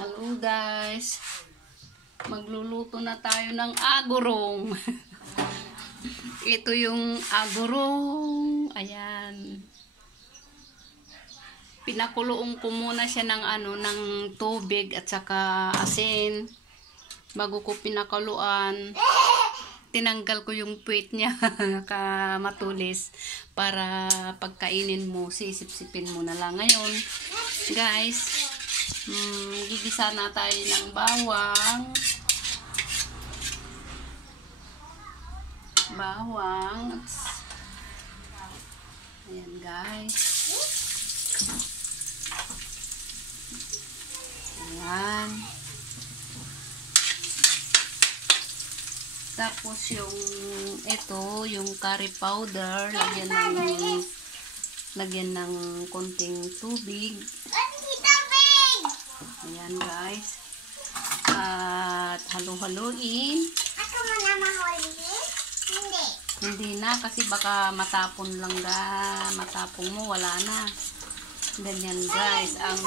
Hello guys, magluluto na tayo ng agurong. Ito yung agurong. Ayan. Pinakuloong ko muna siya ng ng tubig at saka asin. Bago ko pinakuluan, tinanggal ko yung puwit niya matulis para pagkainin mo, sisip-sipin mo na lang. Ngayon, guys, gigisa na tayo ng bawang. Ayan guys. Ayan. Tapos yung yung curry powder, lagyan ng konting tubig. Ayan guys. At halo-haloin. Ako mo na mahuliin? Hindi. Hindi na kasi baka matapon mo, wala na. Ganyan guys, ang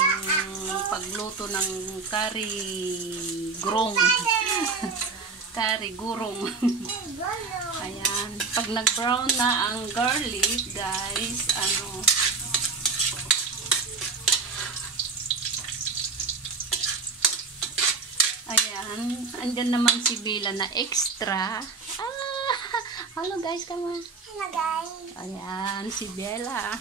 pagluto ng curry gurong. Curry gurong. Ayan, pag nag-brown na ang garlic, guys, ayan, andyan naman si Bella na extra. Hello guys, come on. Hello guys. Ayan, si Bella.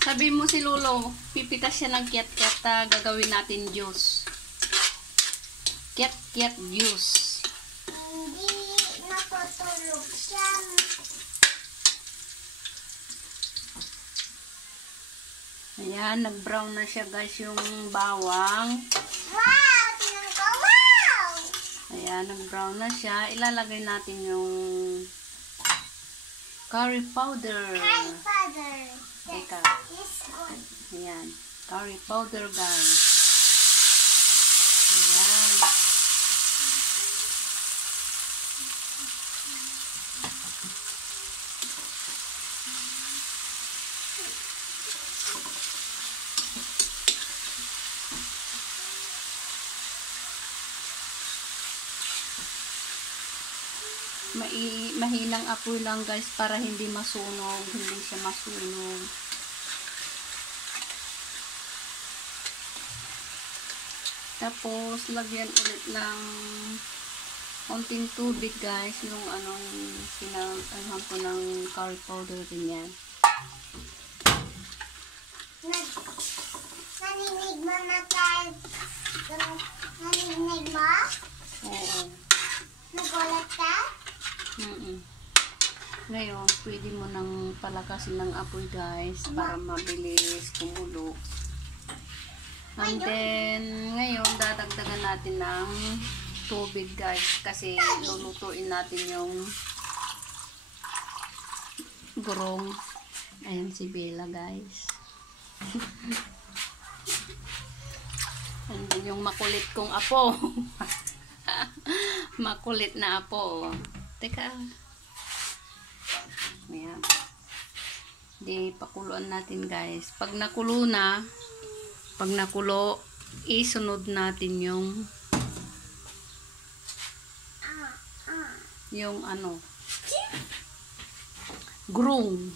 Sabi mo si Lolo, pipitas siya ng kiat-kiat, gagawin natin juice. Kiat-kiat juice. Hindi natutulog siya. Ayan, nag-brown na siya guys yung bawang. Wow! Tingnan ko, wow! Ayan, nag-brown na siya. Ilalagay natin yung curry powder. Curry powder. Teka. It's good. Ayan, curry powder guys. Ayan. Mahinang apoy lang guys para hindi siya masunog. Tapos lagyan ulit ng konting tubig guys, yung pinaghan ko ng curry powder din yan. Naninig mo na tayo. Naninig mo? Oo. Nagulat ka? Ngayon, pwede mo nang palakasin ng apoy guys para mabilis kumulo. And then, ngayon, dadagdagan natin ng tubig guys kasi lulutuin natin yung gurong. Ayan si Bella guys. And then, yung makulit kong apo. Makulit na apo. Teka. Ayan. Di pakuluan natin guys. Pag nakulo, isunod natin yung gurong.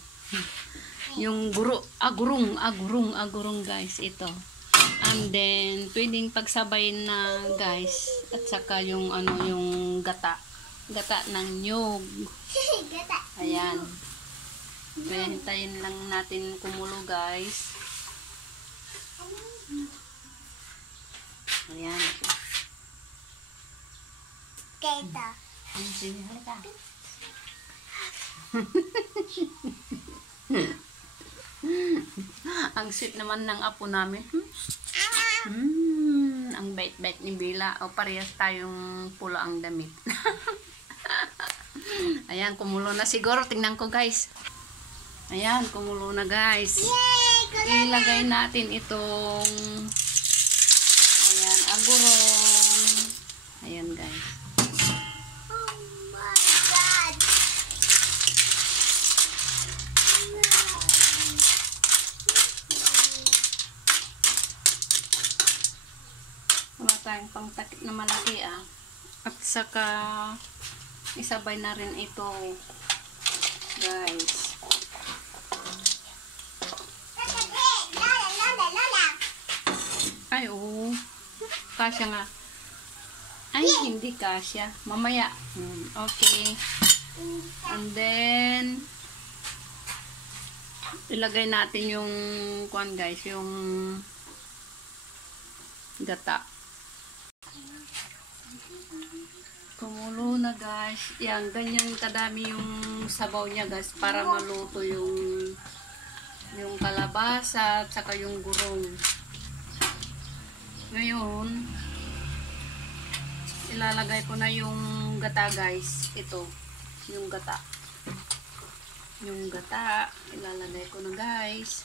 Yung agurong guys, ito. And then pwedeng pagsabayin na guys, at saka yung yung gata ng nyug. Ayan. Kaya hintayin lang natin kumulo guys. Ayan. Keta. Sige, halika. Ang sweet naman ng apo namin. Ang bait-bait ni Bella. O parehas tayong pula ang damit. Ayan, kumulo na siguro. Tingnan ko guys. Ayan, kumulo na guys. Yay! Ilagay natin itong agurong. Ayan guys. Oh my God! tayong pangtakip na malaki At saka isabay na rin ito, guys. Ay, oo. Kasya nga. Ay, hindi kasya. Mamaya. Okay. And then, ilagay natin yung kuan guys, yung gata. Kumulo na guys. Yan, ganyan kadami yung sabaw niya guys para maluto yung kalabasa at saka yung gurong. Ngayon, ilalagay ko na yung gata guys. Ito, yung gata. Yung gata, ilalagay ko na guys.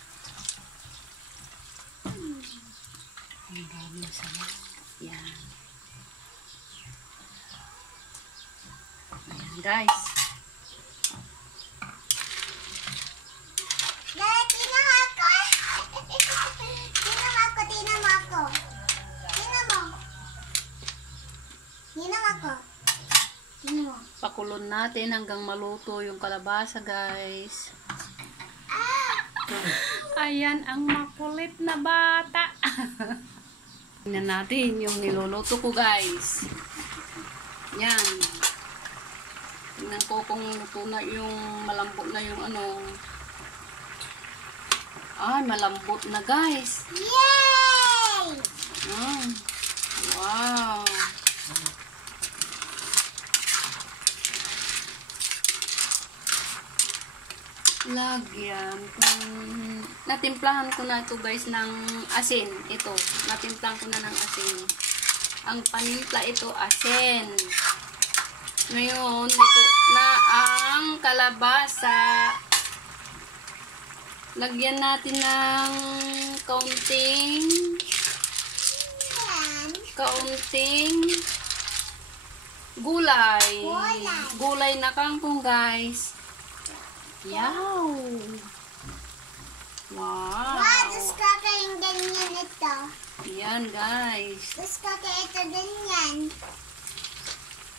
Ang daming sabaw. Yan. Ayan guys. Pakulon natin hanggang maluto yung kalabasa guys. Ayan ang makulit na bata. Tingnan natin yung niluluto ko guys. Yan. Tingnan ko kung luto na yung malambot na yung ano. Ay, malambot na guys. Yay! Wow. Lagyan kung natimplahan ko na ito guys ng asin. Ito, natimplahan ko na ng asin. Ang panimpla ito asin. Ngayon, ito na ang kalabasa. Lagyan natin ng kaunting gulay. Gulay na kangkong guys. Yaw! Wow! Wow, just kaka yung ganyan ito. Yan guys. Just kaka ito ganyan.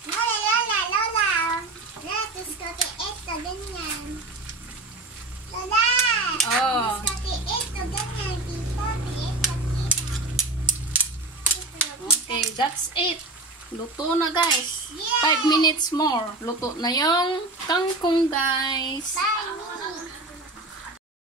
Lola. Just kaka ito ganyan. Lola! Oh. Just kaka ito ganyan. Okay, that's it. Luto na guys. Yeah. 5 minutes more. Luto na yung kangkong guys. Bye.